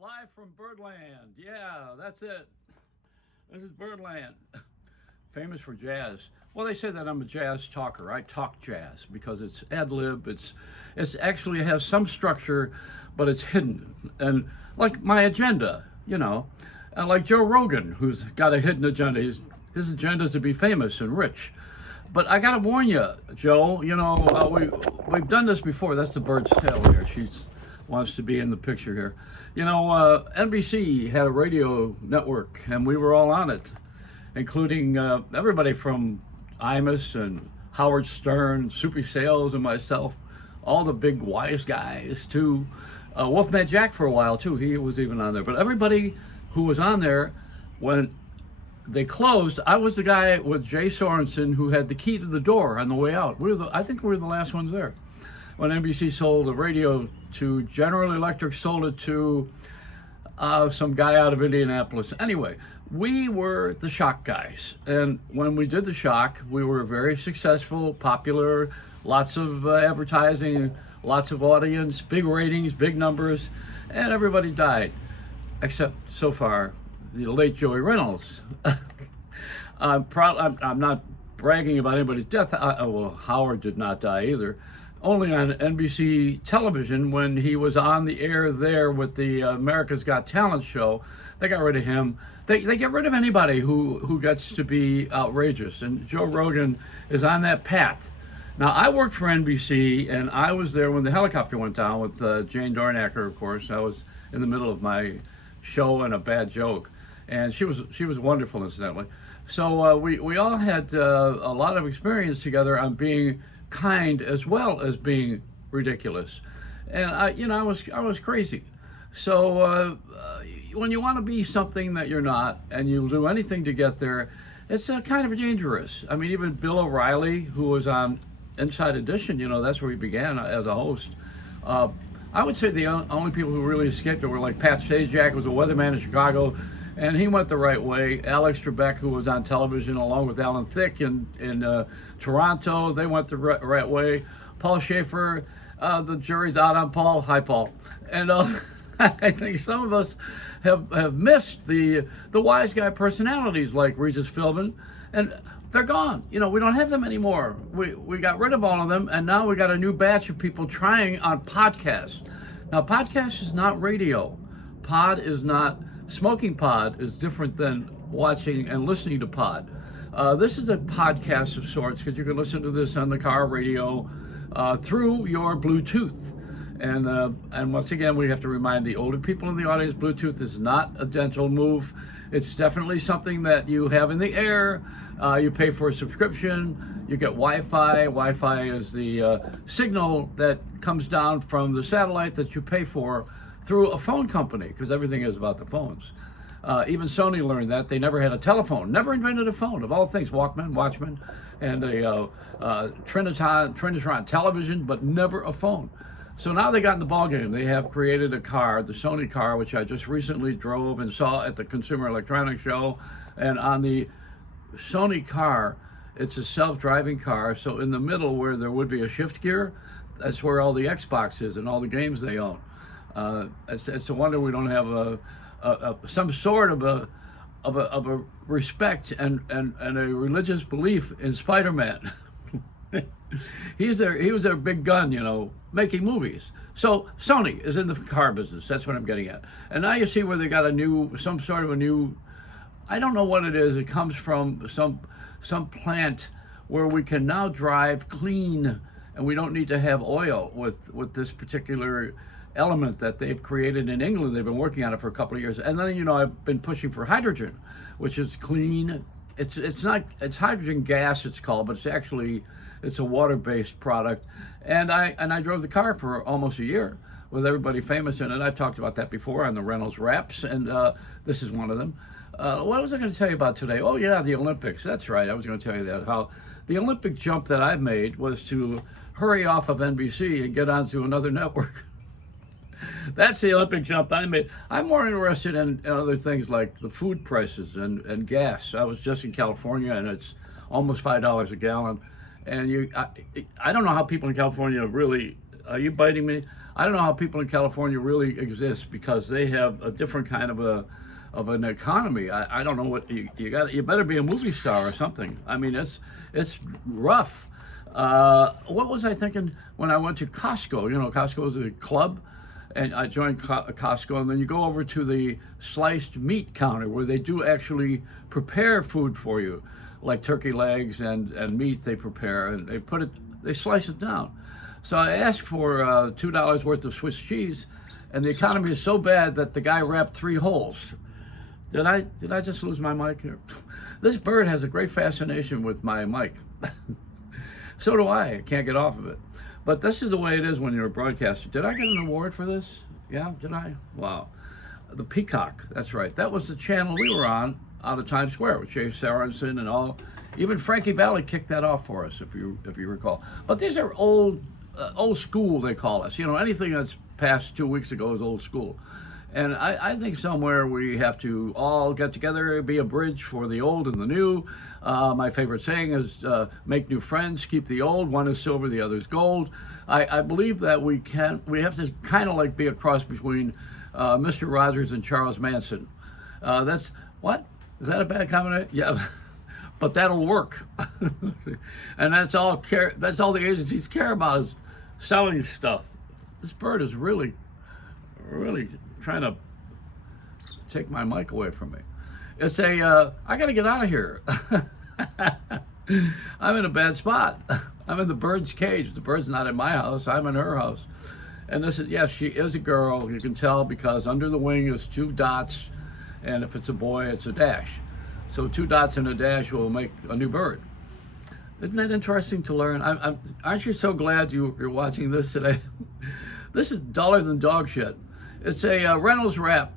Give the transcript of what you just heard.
Live from Birdland. Yeah, that's it. This is Birdland. Famous for jazz. Well, they say that I'm a jazz talker. I talk jazz because it's ad lib. It's actually has some structure, but it's hidden. And like my agenda, like Joe Rogan, who's got a hidden agenda. His agenda is to be famous and rich. But I gotta warn you, Joe. We've done this before. That's the bird's tail here. She wants to be in the picture here. NBC had a radio network, and we were all on it, including everybody from Imus and Howard Stern, Soupy Sales, and myself, all the big wise guys too. Wolfman Jack for a while too. He was even on there. But everybody who was on there, when they closed, I was the guy with Jay Sorensen who had the key to the door on the way out. I think we were the last ones there. When NBC sold the radio to General Electric, sold it to some guy out of Indianapolis. Anyway, we were the shock guys. And when we did the shock, we were very successful, popular, lots of advertising, lots of audience, big ratings, big numbers, and everybody died. Except so far, the late Joey Reynolds. I'm not bragging about anybody's death. Howard did not die either. Only on NBC television, when he was on the air there with the America's Got Talent show, they got rid of him. They get rid of anybody who gets to be outrageous, and Joe Rogan is on that path. Now, I worked for NBC, and I was there when the helicopter went down with Jane Dornacker, of course. I was in the middle of my show and a bad joke, and she was wonderful, incidentally. So we all had a lot of experience together on being kind as well as being ridiculous, and I was crazy. So when you want to be something that you're not, and you'll do anything to get there, it's kind of dangerous. I mean, even Bill O'Reilly, who was on Inside Edition, that's where he began as a host. I would say the only people who really escaped it were like Pat Sajak, who was a weatherman in Chicago, and he went the right way. Alex Trebek, who was on television along with Alan Thicke in Toronto, they went the right way. Paul Schaefer, the jury's out on Paul. Hi, Paul. And I think some of us have missed the wise guy personalities like Regis Philbin, and they're gone. We don't have them anymore. We got rid of all of them, and now we got a new batch of people trying on podcasts. Now, podcast is not radio. Smoking pod is different than watching and listening to pod. This is a podcast of sorts because you can listen to this on the car radio through your Bluetooth. And once again, we have to remind the older people in the audience, Bluetooth is not a dental move. It's definitely something that you have in the air. You pay for a subscription. You get Wi-Fi. Wi-Fi is the signal that comes down from the satellite that you pay for through a phone company, because everything is about the phones. Even Sony learned that. They never had a telephone, never invented a phone. Of all things, Walkman, Watchman, and a Trinitron television, but never a phone. So now they got in the ballgame. They have created a car, the Sony car, which I just recently drove and saw at the Consumer Electronics Show. And on the Sony car, it's a self-driving car. So in the middle, where there would be a shift gear, that's where all the Xbox is and all the games they own. It's a wonder we don't have some sort of a respect and a religious belief in Spider-Man. He was their big gun, making movies. So Sony is in the car business. That's what I'm getting at. And now you see where they got some sort of a new, I don't know what it is. It comes from some plant where we can now drive clean, and we don't need to have oil with this particular element that they've created in England. They've been working on it for a couple of years. And then, I've been pushing for hydrogen, which is clean. It's hydrogen gas, it's called, but it's a water-based product. And I drove the car for almost a year with everybody famous in it. I've talked about that before on the Reynolds Wraps, and this is one of them. What was I going to tell you about today? Oh yeah, the Olympics. That's right. I was going to tell you that. How the Olympic jump that I've made was to hurry off of NBC and get onto another network. That's the Olympic jump I made. I'm more interested in other things like the food prices and gas. I was just in California, and it's almost $5 a gallon. And I don't know how people in California really, are you biting me? I don't know how people in California really exist because they have a different kind of an economy. I don't know what you got. You better be a movie star or something. I mean, it's rough. What was I thinking when I went to Costco? You know, Costco is a club, and I joined Costco, and then you go over to the sliced meat counter where they do actually prepare food for you, like turkey legs and meat they prepare, and they slice it down. So I asked for $2 worth of Swiss cheese, and the economy is so bad that the guy wrapped 3 holes. Did I just lose my mic here? This bird has a great fascination with my mic. So do I. I can't get off of it. But this is the way it is when you're a broadcaster. Did I get an award for this? Yeah, did I? Wow. The Peacock, that's right. That was the channel we were on out of Times Square with Jay Sorensen and all. Even Frankie Valli kicked that off for us, if you recall. But these are old school, they call us. You know, anything that's past 2 weeks ago is old school. And I think somewhere we have to all get together, be a bridge for the old and the new. My favorite saying is make new friends, keep the old. One is silver, the other is gold. I believe that we have to kind of like be a cross between Mr. Rogers and Charles Manson. That's, what? Is that a bad comment? Yeah, but that'll work. And that's all the agencies care about is selling stuff. This bird is really trying to take my mic away from me. It's I gotta get out of here. I'm in a bad spot. I'm in the bird's cage. The bird's not in my house. I'm in her house. And this is, yes, she is a girl. You can tell because under the wing is 2 dots, and if it's a boy, it's a dash. So 2 dots and a dash will make a new bird. Isn't that interesting to learn? Aren't you so glad you're watching this today? This is duller than dog shit. It's a Reynolds wrap